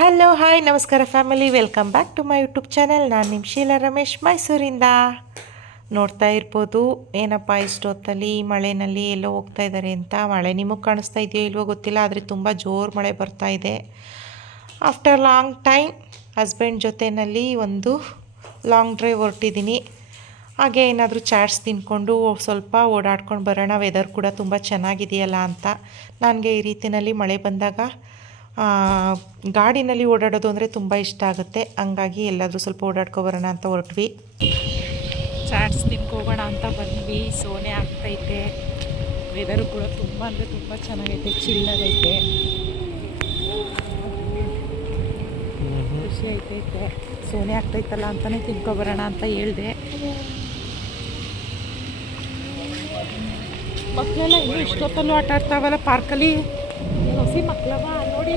Hello hi ನಮಸ್ಕಾರ family welcome back to my YouTube channel ನಾನು ನಿಮ್ಮ ಶೀಲಾ ರಮೇಶ್, ಮೈಸೂರಿಂದ. ನೋಡ್ತಾ ಇರ್ಬೋದು, ಏನಪ್ಪ ಇಷ್ಟೊತ್ತಲ್ಲಿ ಮಳೆನಲ್ಲಿ ಎಲ್ಲೋ ಹೋಗ್ತಾ ಇದ್ದಾರೆ ಅಂತ. ಮಳೆ ನಿಮಗೆ ಕಾಣಿಸ್ತಾ ಇದೆಯೋ ಇಲ್ವೋ ಗೊತ್ತಿಲ್ಲ, ಆದರೆ ತುಂಬ ಜೋರು ಮಳೆ ಬರ್ತಾ ಇದೆ. ಆಫ್ಟರ್ ಲಾಂಗ್ ಟೈಮ್ ಹಸ್ಬೆಂಡ್ ಜೊತೆಯಲ್ಲಿ ಒಂದು ಲಾಂಗ್ ಡ್ರೈವ್ ಹೊರಟಿದ್ದೀನಿ ಹಾಗೆ ಏನಾದರೂ ಚಾಟ್ಸ್ ತಿನ್ಕೊಂಡು ಸ್ವಲ್ಪ ಓಡಾಡ್ಕೊಂಡು ಬರೋಣ. ವೆದರ್ ಕೂಡ ತುಂಬ ಚೆನ್ನಾಗಿದೆಯಲ್ಲ ಅಂತ. ನನಗೆ ಈ ರೀತಿಯಲ್ಲಿ ಮಳೆ ಬಂದಾಗ ಗಾಡಿನಲ್ಲಿ ಓಡಾಡೋದು ಅಂದರೆ ತುಂಬ ಇಷ್ಟ ಆಗುತ್ತೆ. ಹಂಗಾಗಿ ಎಲ್ಲಾದರೂ ಸ್ವಲ್ಪ ಓಡಾಡ್ಕೊ ಬರೋಣ ಅಂತ ಹೊರಟ್ವಿ. ಚಾಟ್ಸ್ ತಿನ್ಕೋಬೋಣ ಅಂತ ಬಂದ್ವಿ. ಸೋನೆ ಆಗ್ತೈತೆ. ವೆದರು ಕೂಡ ತುಂಬ ಅಂದರೆ ತುಂಬ ಚೆನ್ನಾಗೈತೆ ಚಿಲ್ಲದೈತೆ ಖುಷಿ ಆಯ್ತೈತೆ ಸೋನೆ ಆಗ್ತೈತಲ್ಲ ಅಂತಲೇ ತಿನ್ಕೊಬರೋಣ ಅಂತ ಹೇಳಿದೆ. ಮಕ್ಕಳೆಲ್ಲ ಇನ್ನೂ ಇಷ್ಟೊತ್ತಲ್ಲೂ ಆಟ ಆಡ್ತಾವಲ್ಲ ಪಾರ್ಕಲ್ಲಿ ಹೊಸಿ ಮಕ್ಕಳವ ನೋಡಿ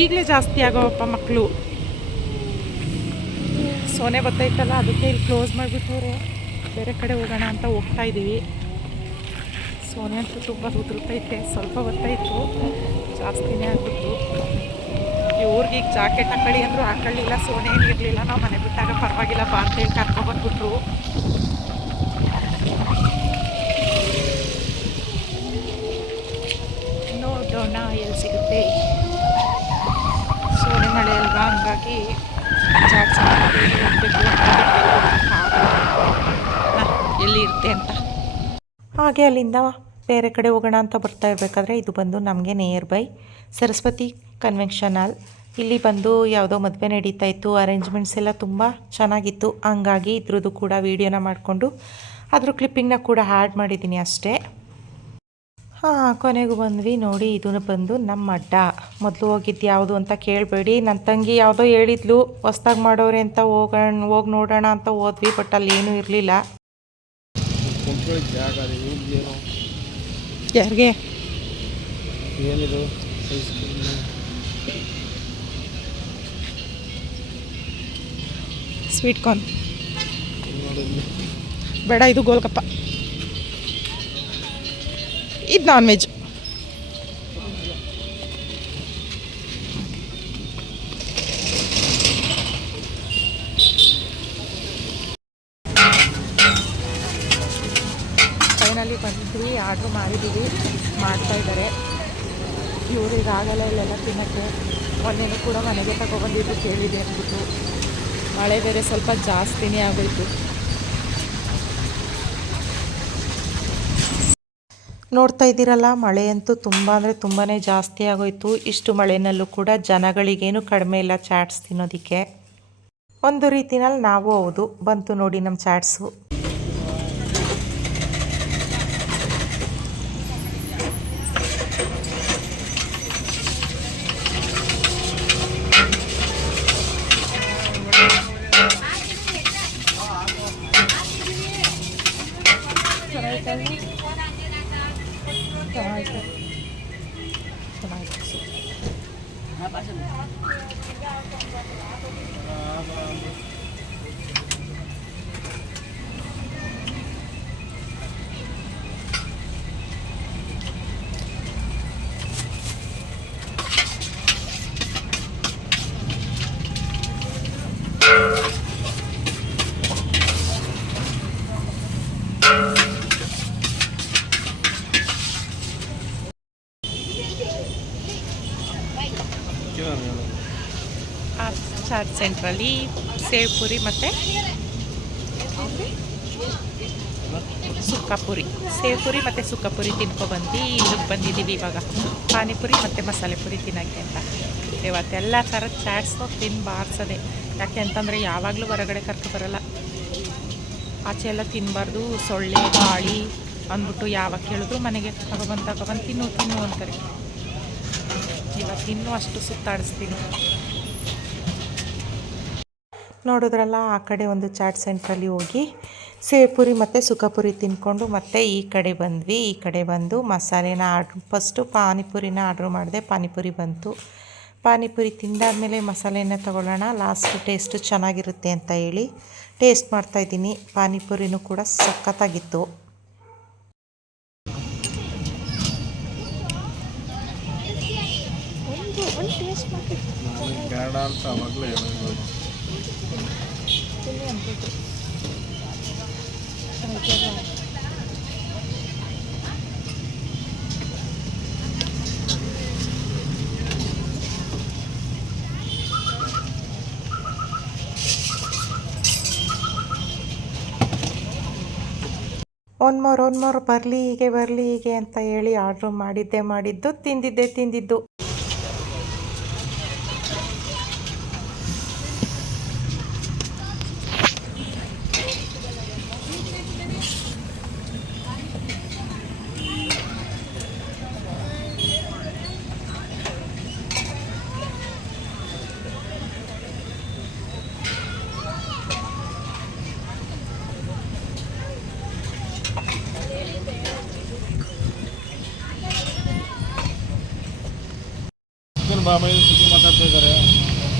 ಈಗಲೇ ಜಾಸ್ತಿ ಆಗೋಪ್ಪ ಮಕ್ಕಳು ಸೋನೆ ಬರ್ತೈತಲ್ಲ ಅದಕ್ಕೆ ಇಲ್ಲಿ ಕ್ಲೋಸ್ ಮಾಡಿಬಿಟ್ಟವ್ರೆ ಬೇರೆ ಕಡೆ ಹೋಗೋಣ ಅಂತ ಹೋಗ್ತಾ ಇದ್ದೀವಿ. ಸೋನೆ ಅಂತೂ ತುಂಬ ಉದುರುತ್ತೈತೆ ಸ್ವಲ್ಪ ಗೊತ್ತಾಯಿತು ಜಾಸ್ತಿನೇ ಆಗ್ಬಿಟ್ಟು ಇವ್ರಿಗೆ ಈಗ ಜಾಕೆಟ್ ಹಾಕೊಳ್ಳಿ ಅಂದರೂ ಹಾಕೊಳ್ಳಿಲ್ಲ, ಸೋನೆ ಏನು ಇರಲಿಲ್ಲ, ನಾವು ಮನೆ ಬಿಟ್ಟಾಗ ಪರವಾಗಿಲ್ಲ, ಬಾ ಅಂತೇಳಿ ನೋಡೋಣ ಎಲ್ಲಿ ಸಿಗುತ್ತೆ ಸೋನೆ ಮಳೆ ಅಲ್ವಾ ಹಂಗಾಗಿ ಜಾಗ ಎಲ್ಲಿ ಇರುತ್ತೆ ಅಂತ. ಹಾಗೆ ಅಲ್ಲಿಂದ ಬೇರೆ ಕಡೆ ಹೋಗೋಣ ಅಂತ ಬರ್ತಾ ಇರಬೇಕಾದ್ರೆ ಇದು ಬಂದು ನಮಗೆ near by Saraswati convention hall ಇಲ್ಲಿ ಬಂದು ಯಾವುದೋ ಮದುವೆ ನಡೀತಾ ಇತ್ತು ಅರೇಂಜ್ಮೆಂಟ್ಸ್ ಎಲ್ಲ ತುಂಬ ಚೆನ್ನಾಗಿತ್ತು. ಹಂಗಾಗಿ ಇದ್ರದ್ದು ಕೂಡ ವೀಡಿಯೋನ ಮಾಡಿಕೊಂಡು ಅದ್ರ ಕ್ಲಿಪ್ಪಿಂಗ್ನ ಕೂಡ ಆ್ಯಡ್ ಮಾಡಿದ್ದೀನಿ ಅಷ್ಟೇ. ಹಾಂ ಕೊನೆಗೂ ಬಂದ್ವಿ ನೋಡಿ ಇದನ್ನು ಬಂದು ನಮ್ಮ ಅಡ್ಡ. ಮೊದಲು ಹೋಗಿದ್ದು ಯಾವುದು ಅಂತ ಕೇಳಬೇಡಿ. ನನ್ನ ತಂಗಿ ಯಾವುದೋ ಹೇಳಿದ್ಲು ಹೊಸ್ದಾಗಿ ಮಾಡೋರೆ ಅಂತ ಹೋಗೋಣ ಹೋಗಿ ನೋಡೋಣ ಅಂತ ಹೋದ್ವಿ ಬಟ್ ಅಲ್ಲಿ ಏನೂ ಇರಲಿಲ್ಲ. ಯಾರಿಗೆ? ಏನಿದು? ಸ್ವೀಟ್ ಕಾರ್ನ್ ಬೇಡ ಇದು ಗೋಲ್ಗಪ್ಪ ಇದು ನಾನ್ ವೆಜ್ ಫೈನಲಿ ಬಂದ್ವಿ, ಆರ್ಡ್ರ್ ಮಾಡಿದ್ದೀವಿ ಮಾಡ್ತಾ ಇದ್ದಾರೆ. ಇವ್ರಿಗೆ ಆಗಲ್ಲ ಇಲ್ಲೆಲ್ಲ ತಿನ್ನೋಕ್ಕೆ, ಮೊನ್ನೆನೂ ಕೂಡ ಮನೆಗೆ ತಗೊಬಂದಿದ್ದು ಕೇಳಿದೆ ಅಂದ್ಬಿಟ್ಟು. ಮಳೆ ಬೇರೆ ಸ್ವಲ್ಪ ಜಾಸ್ತಿನೇ ಆಗೋಯ್ತು. ನೋಡ್ತಾ ಇದ್ದೀರಲ್ಲ ಮಳೆ ಅಂತೂ ತುಂಬ ಅಂದರೆ ತುಂಬಾ ಜಾಸ್ತಿ ಆಗೋಯ್ತು. ಇಷ್ಟು ಮಳೆಯಲ್ಲೂ ಕೂಡ ಜನಗಳಿಗೇನು ಕಡಿಮೆ ಇಲ್ಲ ಚಾಟ್ಸ್ ತಿನ್ನೋದಕ್ಕೆ. ಒಂದು ರೀತಿನಲ್ಲಿ ನಾವು ಹೌದು. ಬಂತು ನೋಡಿ ನಮ್ಮ ಚಾಟ್ಸು. Thank ಚೆನ್ನಾಗಿತ್ತು হ্যাঁ ಆ ಚಾಟ್ ಸೆಂಟ್ರಲ್ಲಿ ಸೇವ್ ಪುರಿ ಮತ್ತು ಸುಕ್ಕಪುರಿ ಸೇವ್ ಪುರಿ ಮತ್ತು ಸುಕ್ಕಪುರಿ ತಿನ್ಕೊಬಂದು ಇಲ್ಲಿಗೆ ಬಂದಿದ್ದೀವಿ ಇವಾಗ ಪಾನಿಪುರಿ ಮತ್ತು ಮಸಾಲೆ ಪುರಿ ತಿನ್ನೋಕ್ಕೆ ಅಂತ ಇವತ್ತೆಲ್ಲ ಥರದ ಚಾಟ್ಸ್ನು ತಿಂದು ಬಾರಿಸೋದೆ ಯಾಕೆ ಅಂತಂದರೆ ಯಾವಾಗಲೂ ಹೊರಗಡೆ ಕರ್ಕೊ ಬರಲ್ಲ ಆಚೆ ಎಲ್ಲ ತಿನ್ನಬಾರ್ದು ಸೊಳ್ಳೆ ಗಾಳಿ ಅಂದ್ಬಿಟ್ಟು ಯಾವಾಗ ಕೇಳಿದ್ರು ಮನೆಗೆ ತಗೊಬಂದು ತಗೊಬಂದು ತಿನ್ನು ತಿನ್ನು ಅಂತಾರೆ ಇವತ್ತು ಇನ್ನೂ ಅಷ್ಟು ಸುತ್ತಾಡಿಸ್ತೀನಿ ನೋಡಿದ್ರಲ್ಲ ಆ ಕಡೆ ಒಂದು ಚಾಟ್ ಸೆಂಟ್ರಲ್ಲಿ ಹೋಗಿ ಸೇಪುರಿ ಮತ್ತು ಸುಖಪುರಿ ತಿನ್ಕೊಂಡು ಮತ್ತೆ ಈ ಕಡೆ ಬಂದ್ವಿ ಈ ಕಡೆ ಬಂದು ಮಸಾಲೆನ ಆರ್ಡ್ರ್ ಫಸ್ಟು ಪಾನಿಪುರಿನ ಆರ್ಡ್ರ್ ಮಾಡಿದೆ ಪಾನಿಪುರಿ ಬಂತು. ಪಾನಿಪುರಿ ತಿಂದಾದಮೇಲೆ ಮಸಾಲೆನ ತಗೊಳ್ಳೋಣ ಲಾಸ್ಟ್ ಟೇಸ್ಟು ಚೆನ್ನಾಗಿರುತ್ತೆ ಅಂತ ಹೇಳಿ ಟೇಸ್ಟ್ ಮಾಡ್ತಾಯಿದ್ದೀನಿ ಪಾನಿಪುರಿನೂ ಕೂಡ ಸಖತ್ತಾಗಿತ್ತು. ಒಂದು ಒಂದು taste one more one more ಬರಲಿ ಹೀಗೆ ಬರಲಿ ಹೀಗೆ ಅಂತ ಹೇಳಿ ಆರ್ಡ್ರ್ ಮಾಡಿದ್ದೆ, ಮಾಡಿದ್ದು, ತಿಂದಿದ್ದೆ, ತಿಂದಿದ್ದು.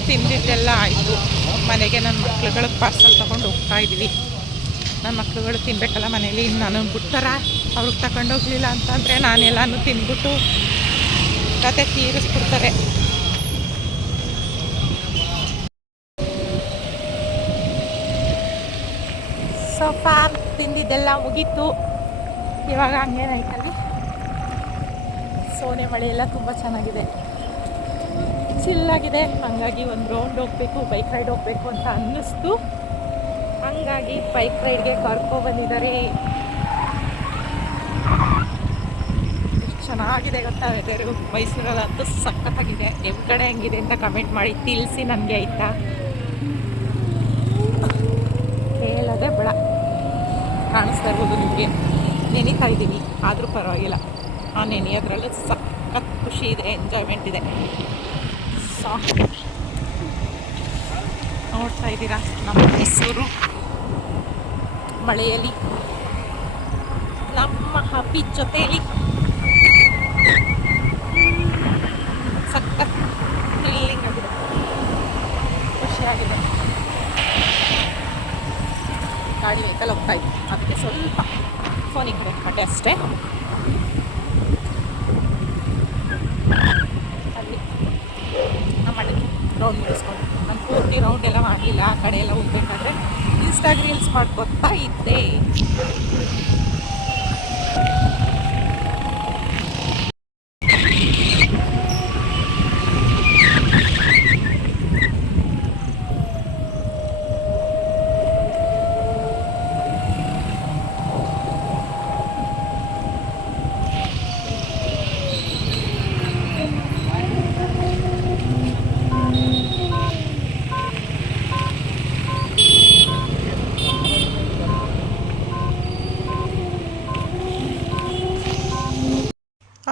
ತಿಂದಿದ್ದೆಲ್ಲ ಆಯಿತು. ಮನೆಗೆ ನನ್ನ ಮಕ್ಳುಗಳಿಗೆ ಪಾರ್ಸಲ್ ತೊಗೊಂಡು ಹೋಗ್ತಾ ಇದ್ವಿ. ನನ್ನ ಮಕ್ಳುಗಳು ತಿನ್ಬೇಕಲ್ಲ ಮನೇಲಿ ನಾನು ಬಿಟ್ಟಾರ ಅವ್ರಿಗೆ ತಗೊಂಡೋಗ್ಲಿಲ್ಲ ಅಂತಂದರೆ ನಾನೆಲ್ಲನೂ ತಿಂದ್ಬಿಟ್ಟು ಕತೆ ತೀರಿಸ್ಬಿಡ್ತಾರೆ. ಸೊ ತಿಂದಿದ್ದೆಲ್ಲ ಮುಗೀತು. ಇವಾಗ ಹಂಗೆ ಸೋನೆ ಮಳೆ ಎಲ್ಲ ತುಂಬ ಚೆನ್ನಾಗಿದೆ. ಚಿಲ್ಲಾಗಿದೆ ಹಾಗಾಗಿ ಒಂದು ರೌಂಡ್ ಹೋಗಬೇಕು ಬೈಕ್ ರೈಡ್ ಹೋಗಬೇಕು ಅಂತ ಅನ್ನಿಸ್ತು. ಹಂಗಾಗಿ ಬೈಕ್ ರೈಡ್ಗೆ ಕರ್ಕೊಬಂದಿದ್ದಾರೆ ಎಷ್ಟು ಚೆನ್ನಾಗಿದೆ ಗೊತ್ತಾ ವೆದರು ಮೈಸೂರಲ್ಲಿ ಅಂತೂ ಸಖತ್ತಾಗಿದೆ. ನಿಮ್ಮ ಕಡೆ ಹೆಂಗಿದೆ ಅಂತ ಕಮೆಂಟ್ ಮಾಡಿ, ತಿಳಿಸಿ ನನಗೆ ಆಯಿತಾ? ಹೇಳೋದೇ ಬಡ. ಕಾಣಿಸ್ತಾ ಇರ್ಬೋದು ನಿಮಗೆ. ನೆನೀತಾ ಇದ್ದೀನಿ, ಆದರೂ ಪರವಾಗಿಲ್ಲ. ಆ ನೆನೆಯೋದ್ರಲ್ಲಿ ಸಖತ್ ಖುಷಿ ಇದೆ ಎಂಜಾಯ್ಮೆಂಟ್ ಇದೆ. ನೋಡ್ತಾ ಇದ್ದೀರಾ? ನಮ್ಮ ಮೈಸೂರು ಮಳೆಯಲ್ಲಿ. ನಮ್ಮ ಹಬ್ಬಿ ಜೊತೆಯಲ್ಲಿ ಸಖತ್ ಥ್ರಿಲ್ಲಿಂಗ್ ಆಗಿದೆ. ಖುಷಿಯಾಗಿದೆ. ಗಾಡಿ ವೆಹಿಕಲ್ ಹೋಗ್ತಾ ಇತ್ತು ಅದಕ್ಕೆ ಸ್ವಲ್ಪ ಫೋನಿಗೆ ಕಡೆ ಅಷ್ಟೇ ಅಲ್ಲಿ ನಮ್ಮ ಅಣ್ಣಗೆ ರೌಂಡ್ ಮುಗಿಸ್ಕೊಂಡು ನಾನು ಪೂರ್ತಿ ರೌಂಡ್ ಎಲ್ಲ ಮಾಡಲಿಲ್ಲ ಆ ಕಡೆ ಎಲ್ಲ ಹೋಗ್ಬೇಕಾದ್ರೆ ಇನ್ಸ್ಟಾಗ್ರೀಲ್ಸ್ ಮಾಡ್ಕೊತಾ ಇದ್ದೆ.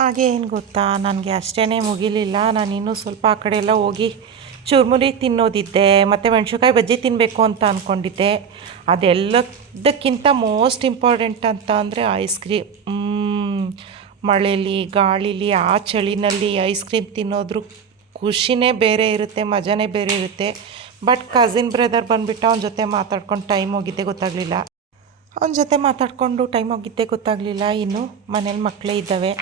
ಹಾಗೆ ಏನು ಗೊತ್ತಾ? ನನಗೆ ಅಷ್ಟೇ ಮುಗಿಲಿಲ್ಲ. ನಾನು ಇನ್ನೂ ಸ್ವಲ್ಪ ಆ ಕಡೆ ಎಲ್ಲ ಹೋಗಿ ಚುರುಮುರಿ ತಿನ್ನೋದಿದ್ದೆ. ಮತ್ತು ಮೆಣಸಿನ್ಕಾಯಿ ಬಜ್ಜಿ ತಿನ್ನಬೇಕು ಅಂತ ಅಂದ್ಕೊಂಡಿದ್ದೆ ಅದೆಲ್ಲದಕ್ಕಿಂತ ಮೋಸ್ಟ್ ಇಂಪಾರ್ಟೆಂಟ್ ಅಂತ ಅಂದರೆ ಐಸ್ ಕ್ರೀಮ್ ಮಳೇಲಿ, ಗಾಳಿಲಿ, ಆ ಚಳಿನಲ್ಲಿ ಐಸ್ ಕ್ರೀಮ್ ತಿನ್ನೋದ್ರ ಖುಷಿನೇ ಬೇರೆ ಇರುತ್ತೆ, ಮಜಾನೇ ಬೇರೆ ಇರುತ್ತೆ. ಬಟ್ ಕಸಿನ್ ಬ್ರದರ್ ಬಂದುಬಿಟ್ಟು ಅವನ ಜೊತೆ ಮಾತಾಡ್ಕೊಂಡು ಟೈಮ್ ಹೋಗಿದ್ದೆ ಗೊತ್ತಾಗಲಿಲ್ಲ. ಅವನ ಜೊತೆ ಮಾತಾಡಿಕೊಂಡು ಟೈಮ್ ಹೋಗಿದ್ದೆ ಗೊತ್ತಾಗಲಿಲ್ಲ. ಇನ್ನು ಮನೇಲಿ ಮಕ್ಕಳೇ ಇದ್ದಾವೆ.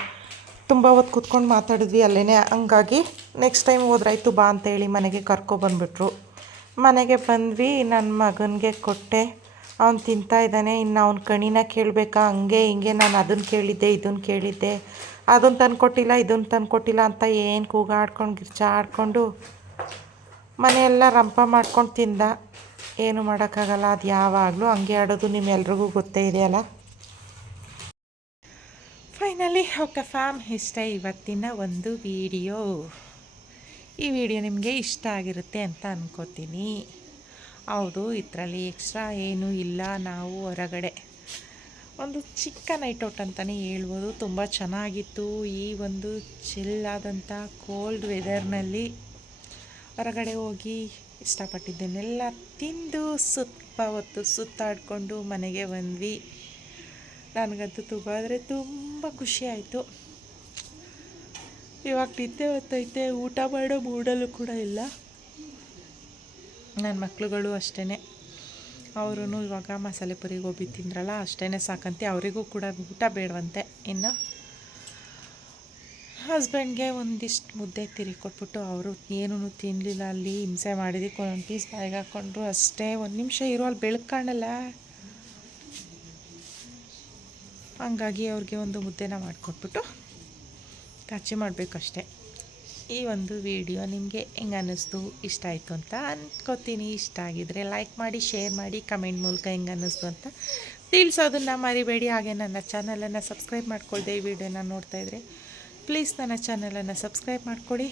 ತುಂಬ ಹೊತ್ತು ಕೂತ್ಕೊಂಡು ಮಾತಾಡಿದ್ವಿ ಅಲ್ಲೇ ಹಂಗಾಗಿ ನೆಕ್ಸ್ಟ್ ಟೈಮ್ ಹೋದ್ರಾಯ್ತು ಬಾ ಅಂತೇಳಿ ಮನೆಗೆ ಕರ್ಕೊಬಂದ್ಬಿಟ್ರು ಮನೆಗೆ ಬಂದ್ವಿ ನನ್ನ ಮಗನಿಗೆ ಕೊಟ್ಟೆ. ಅವನು ತಿಂತಾ ಇದ್ದಾನೆ, ಇನ್ನು ಅವ್ನ ಕಣಿನ ಕೇಳಬೇಕಾ? ಹಂಗೆ ಹಿಂಗೆ ನಾನು ಅದನ್ನು ಕೇಳಿದ್ದೆ ಇದನ್ನು ಕೇಳಿದ್ದೆ. ಅದನ್ನು ತಂದು ಕೊಟ್ಟಿಲ್ಲ ಇದನ್ನು ತಂದು ಕೊಟ್ಟಿಲ್ಲ ಅಂತ ಏನು ಕೂಗಾಡ್ಕೊಂಡು ಗಿರ್ಚಾಡ್ಕೊಂಡು ಮನೆಯೆಲ್ಲ ರಂಪ ಮಾಡ್ಕೊಂಡು ತಿಂದ. ಏನು ಮಾಡೋಕ್ಕಾಗಲ್ಲ ಅದು ಯಾವಾಗಲೂ ಹಂಗೆ ಆಡೋದು ನಿಮ್ಮೆಲ್ರಿಗೂ ಗೊತ್ತೇ ಇದೆಯಲ್ಲ ಫೈನಲಿ ಓಕೆ ಫ್ಯಾಮ್ ಇಷ್ಟ ಇವತ್ತಿನ ಒಂದು ವಿಡಿಯೋ ಈ ವಿಡಿಯೋ ನಿಮಗೆ ಇಷ್ಟ ಆಗಿರುತ್ತೆ ಅಂತ ಅಂದ್ಕೋತೀನಿ ಹೌದು, ಇದರಲ್ಲಿ ಎಕ್ಸ್ಟ್ರಾ ಏನೂ ಇಲ್ಲ. ನಾವು ಹೊರಗಡೆ ಒಂದು ಚಿಕ್ಕ ನೈಟ್ ಔಟ್ ಅಂತಲೇ ಹೇಳ್ಬೋದು. ತುಂಬ ಚೆನ್ನಾಗಿತ್ತು. ಈ ಒಂದು ಚಿಲ್ಲಾದಂಥ ಕೋಲ್ಡ್ ವೆದರ್ನಲ್ಲಿ ಹೊರಗಡೆ ಹೋಗಿ ಇಷ್ಟಪಟ್ಟಿದ್ದನ್ನೆಲ್ಲ ತಿಂದು ಸುತ್ತ ಹೊತ್ತು ಸುತ್ತಾಡಿಕೊಂಡು ಮನೆಗೆ ಬಂದ್ವಿ. ನನಗಂತೂ ತುಂಬ ಅಂದರೆ ತುಂಬ ಖುಷಿ ಆಯಿತು. ಇವಾಗ ನಿದ್ದೆ ಹೊತ್ತೈತೆ, ಊಟ ಮಾಡೋ ಮೂಡಲ್ಲೂ ಕೂಡ ಇಲ್ಲ. ನನ್ನ ಮಕ್ಳುಗಳು ಅಷ್ಟೇ ಅವರು ಇವಾಗ ಮಸಾಲೆ ಪುರಿ ಹೋಗಿ ತಿಂದ್ರಲ್ಲ ಅಷ್ಟೇ ಸಾಕಂತೆ. ಅವರಿಗೂ ಕೂಡ ಊಟ ಬೇಡವಂತೆ. ಇನ್ನು ಹಸ್ಬೆಂಡ್ಗೆ ಒಂದಿಷ್ಟು ಮುದ್ದೆ ತಿರಿ ಕೊಟ್ಬಿಟ್ಟು ಅವರು ಏನೂ ತಿನ್ನಲಿಲ್ಲ ಅಲ್ಲಿ ಹಿಂಸೆ ಮಾಡಿದ್ದಕ್ಕೆ ಒಂದೊಂದು ಪೀಸ್ ಬಾಯಿಗೆ ಹಾಕ್ಕೊಂಡ್ರು ಅಷ್ಟೇ. ಒಂದು ನಿಮಿಷ ಇರೋ, ಅಲ್ಲಿ ಬೆಳಕು ಹಂಗಾಗಿ ಅವ್ರಿಗೆ ಒಂದು ಮುದ್ದೆನ ಮಾಡಿಕೊಟ್ಬಿಟ್ಟು ಕಾಚಿ ಮಾಡಬೇಕಷ್ಟೆ. ಈ ಒಂದು ವಿಡಿಯೋ ನಿಮಗೆ ಹೆಂಗೆ ಅನ್ನಿಸ್ತು, ಇಷ್ಟ ಆಯಿತು ಅಂತ ಅಂದ್ಕೋತೀನಿ ಇಷ್ಟ ಆಗಿದರೆ ಲೈಕ್ ಮಾಡಿ ಶೇರ್ ಮಾಡಿ ಕಮೆಂಟ್ ಮೂಲಕ ಹೆಂಗೆ ಅನ್ನಿಸ್ತು ಅಂತ ತಿಳಿಸೋದನ್ನು ಮರಿಬೇಡಿ. ಹಾಗೆ ನನ್ನ ಚಾನಲನ್ನು ಸಬ್ಸ್ಕ್ರೈಬ್ ಮಾಡ್ಕೊಳ್ದೆ ಈ ವಿಡಿಯೋನ ನೋಡ್ತಾಯಿದ್ರೆ ಪ್ಲೀಸ್ ನನ್ನ ಚಾನಲನ್ನು ಸಬ್ಸ್ಕ್ರೈಬ್ ಮಾಡಿಕೊಡಿ.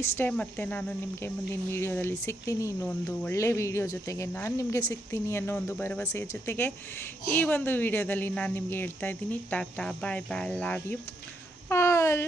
ಇಷ್ಟೇ, ಮತ್ತು ನಾನು ನಿಮಗೆ ಮುಂದಿನ ವೀಡಿಯೋದಲ್ಲಿ ಸಿಗ್ತೀನಿ. ಇನ್ನೊಂದು ಒಳ್ಳೆ ವೀಡಿಯೋ ಜೊತೆಗೆ ನಾನು ನಿಮಗೆ ಸಿಗ್ತೀನಿ ಅನ್ನೋ ಒಂದು ಭರವಸೆಯ ಜೊತೆಗೆ ಈ ಒಂದು ವಿಡಿಯೋದಲ್ಲಿ ನಾನು ನಿಮಗೆ ಹೇಳ್ತಾ ಇದ್ದೀನಿ. Tata, bye bye, love you all.